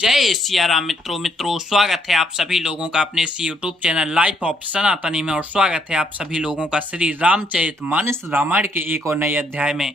जय सिया राम मित्रों स्वागत है आप सभी लोगों का अपने इस यूट्यूब चैनल लाइफ ऑफ सनातनी में। और स्वागत है आप सभी लोगों का श्री रामचरितमानस रामायण के एक और नए अध्याय में।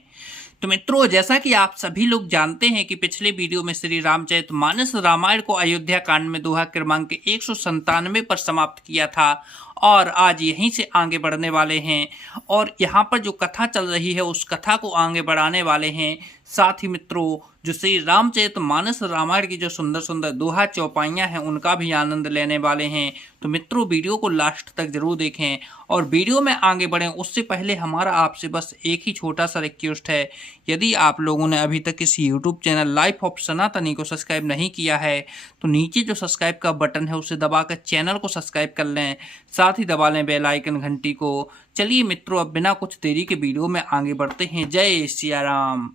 तो मित्रों, जैसा कि आप सभी लोग जानते हैं कि पिछले वीडियो में श्री रामचरितमानस रामायण को अयोध्या कांड में दोहा क्रमांक 197 पर समाप्त किया था और आज यहीं से आगे बढ़ने वाले हैं और यहाँ पर जो कथा चल रही है उस कथा को आगे बढ़ाने वाले हैं। साथ ही मित्रों, जो श्री रामचरितमानस रामायण की जो सुंदर सुंदर दोहा चौपाइयाँ हैं उनका भी आनंद लेने वाले हैं। तो मित्रों, वीडियो को लास्ट तक जरूर देखें और वीडियो में आगे बढ़ें उससे पहले हमारा आपसे बस एक ही छोटा सा रिक्वेस्ट है। यदि आप लोगों ने अभी तक इस यूट्यूब चैनल लाइफ ऑफ सनातनी को सब्सक्राइब नहीं किया है तो नीचे जो सब्सक्राइब का बटन है उसे दबाकर चैनल को सब्सक्राइब कर लें, साथ ही दबा लें बेल आइकन घंटी को। चलिए मित्रों, अब बिना कुछ देरी के वीडियो में आगे बढ़ते हैं। जय सिया राम।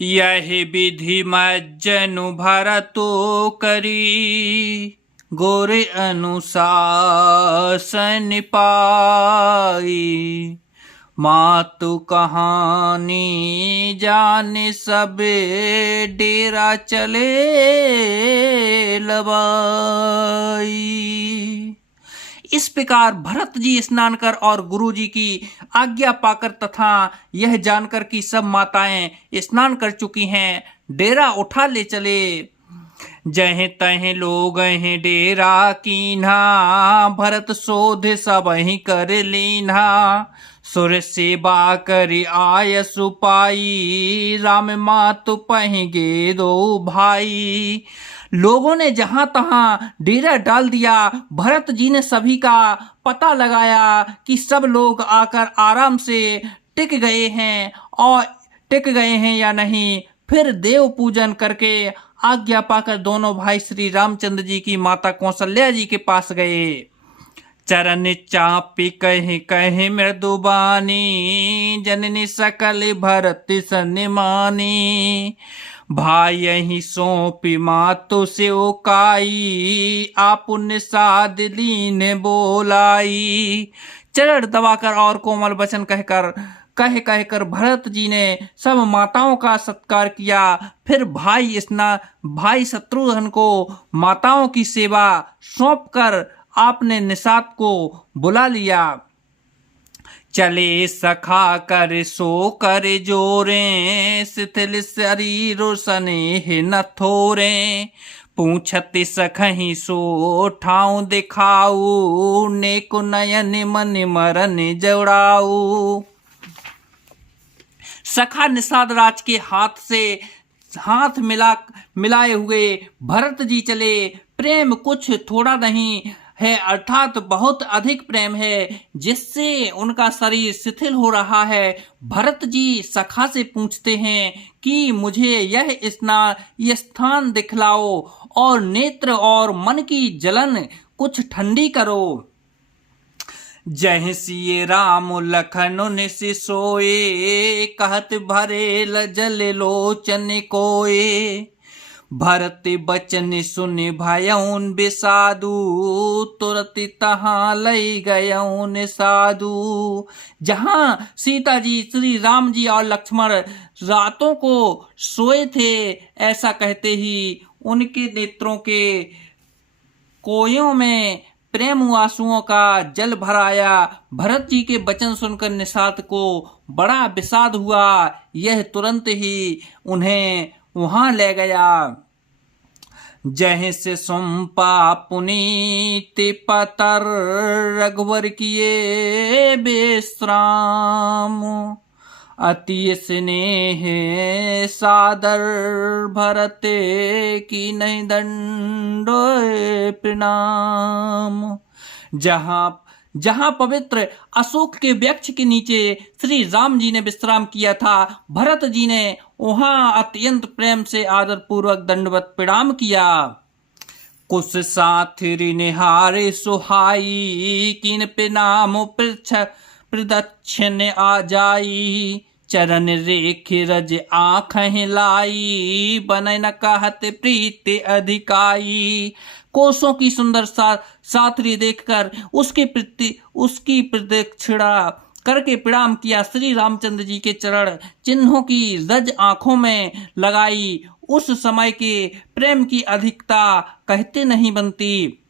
यह विधि मज्जनु भरतो करी, गोरे अनुशासन पाई। मातु कहानी जाने सबे, डेरा चले लबाई। इस प्रकार भरत जी स्नान कर और गुरु जी की आज्ञा पाकर तथा यह जानकर कि सब माताएं स्नान कर चुकी हैं, डेरा उठा ले चले। जहें तहें लोग हैं डेरा कीन्हा, भरत शोध सब ही कर लीन्हा। सुर सेवा करी आय सुपाई, राम मातु पहेंगे दो भाई। लोगों ने जहां तहां डेरा डाल दिया। भरत जी ने सभी का पता लगाया कि सब लोग आकर आराम से टिक गए हैं या नहीं। फिर देव पूजन करके आज्ञा पाकर दोनों भाई श्री रामचंद्र जी की माता कौशल्या जी के पास गए। चरण चापी कहे कहे मृदुबानी, जननी सकल भरत सन्मानी। भाई यही सौंपी मातु से ओकाई, आपुण्य साध लीन बोलाई। चरण दबाकर और कोमल वचन कहकर भरत जी ने सब माताओं का सत्कार किया। फिर भाई शत्रुघ्न को माताओं की सेवा सौंपकर आपने निषाद को बुला लिया। चले सखा कर सो कर जोरे, शिथिल शरीर स्नेह न थोरे। पूछत सखही सो ठाऊ दिखाऊ, नेक नयन मन मरन जोड़ाऊ। सखा निषाद राज के हाथ से हाथ मिलाए हुए भरत जी चले। प्रेम कुछ थोड़ा नहीं है, अर्थात बहुत अधिक प्रेम है, जिससे उनका शरीर शिथिल हो रहा है। भरत जी सखा से पूछते हैं कि मुझे यह स्थान दिखलाओ और नेत्र और मन की जलन कुछ ठंडी करो। जय सिये राम लखन निस सोए, कहत भरे जल लोचन कोए। भरत बचन सुन भयउन बिसादु, तुरत तहां लई गयउन साधु। जहां सीता जी, श्री राम जी और लक्ष्मण रातों को सोए थे, ऐसा कहते ही उनके नेत्रों के कोयों में प्रेम आंसुओं का जल भर आया। भरत जी के वचन सुनकर निषाद को बड़ा विषाद हुआ। यह तुरंत ही उन्हें वहां ले गया। जहीं से सुम्पा पुनीत पतर, रघुवर किए विश्राम। अति स्नेह सादर, भरत की नहीं दंड प्रणाम। जहां पवित्र अशोक के वृक्ष के नीचे श्री राम जी ने विश्राम किया था, भरत जी ने वहां अत्यंत प्रेम से आदर पूर्वक दंडवत प्रणाम किया। कुश साथी निहारे सुहाई, किन प्रणाम प्रदक्षिण आ जाई। चरण रेख रज आँखें लाई, बनय न कहत प्रीति अधिकाई। कोसों की सुंदर साथरी देखकर उसकी प्रदक्षिणा करके प्रणाम किया। श्री रामचंद्र जी के चरण चिन्हों की रज आंखों में लगाई। उस समय के प्रेम की अधिकता कहते नहीं बनती।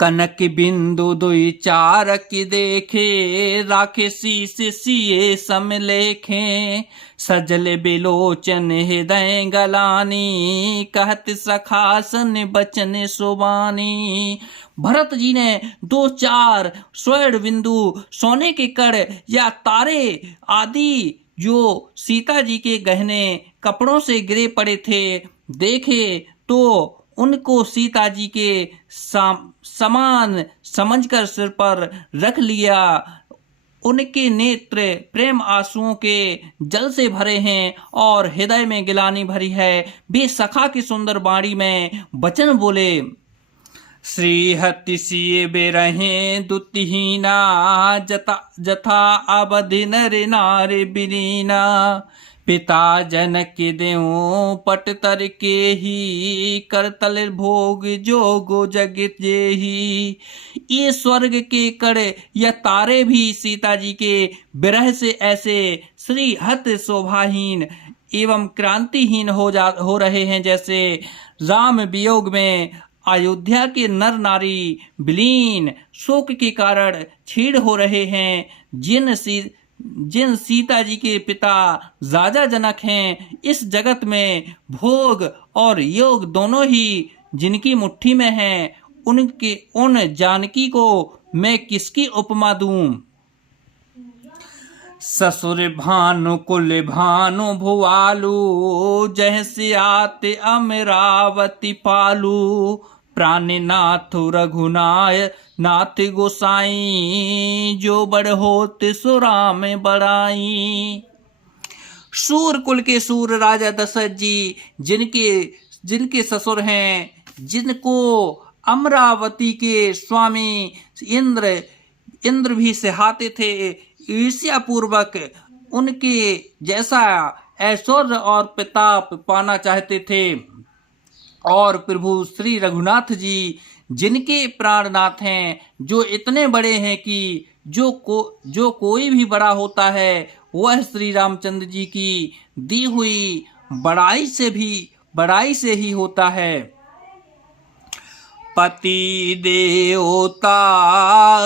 कनक बिंदु दुई चारक देखे, राखे शीस सिए सम लेखे। सजल बिलोचन हृदय गलानी, कहत सखासन बचन सुबानी। भरत जी ने दो चार स्वर्ण बिंदु, सोने के कड़ या तारे आदि जो सीता जी के गहने कपड़ों से गिरे पड़े थे देखे, तो उनको सीता जी के समान समझकर सिर पर रख लिया। उनके नेत्र प्रेम आंसुओं के जल से भरे हैं और हृदय में गिलानी भरी है। वे सखा की सुंदर वाणी में वचन बोले। श्रीहति सिए बेरहे दुतिहीना, जथा अवधि नर नारी बिरीना। पिता जनक देऊ पट तर के ही, करतल भोग जोगो जगत जेही। ये स्वर्ग के कड़ या तारे भी सीता जी के विरह से ऐसे श्रीहत शोभाहीन एवं क्रांतिहीन हो रहे हैं, जैसे राम वियोग में अयोध्या के नर नारी विलीन शोक के कारण छीड़ हो रहे हैं। जिन सीता जी के पिता राजा जनक हैं, इस जगत में भोग और योग दोनों ही जिनकी मुट्ठी में हैं, उन जानकी को मैं किसकी उपमा दूं। ससुर भानु कुल भानु भुआलू, जैसे आते अमरावती पालू। प्राणनाथ रघुनाय नाथ गोसाई, जो बड़ होत सुराम बड़ाई। सूर कुल के सूर राजा दशरथ जी जिनके ससुर हैं, जिनको अमरावती के स्वामी इंद्र भी सिहाते थे, ईर्ष्या पूर्वक उनके जैसा ऐश्वर्य और प्रताप पाना चाहते थे। और प्रभु श्री रघुनाथ जी जिनके प्राणनाथ हैं, जो इतने बड़े हैं कि जो कोई भी बड़ा होता है वह श्री रामचंद्र जी की दी हुई बड़ाई से ही होता है। पति देवता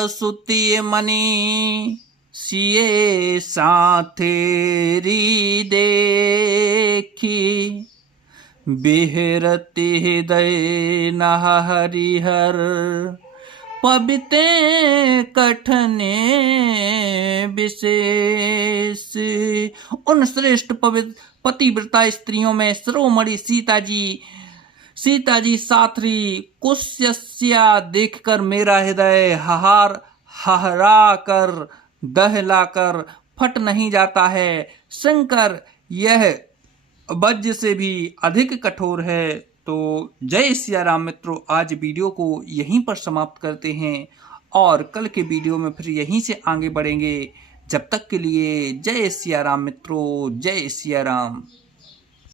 सुति मणि, सिए साथेरी देखी। बिहरति हृदय नह हरिहर, पबिते कठने विशेष। उन श्रेष्ठ पतिव्रता स्त्रियों में शिरोमणि सीता जी साथरी कुशस्या देखकर मेरा हृदय हहरा कर दहला कर फट नहीं जाता है। शंकर यह वज्र से भी अधिक कठोर है। तो जय सिया राम मित्रों, आज वीडियो को यहीं पर समाप्त करते हैं और कल के वीडियो में फिर यहीं से आगे बढ़ेंगे। जब तक के लिए जय सिया राम मित्रों, जय सिया राम।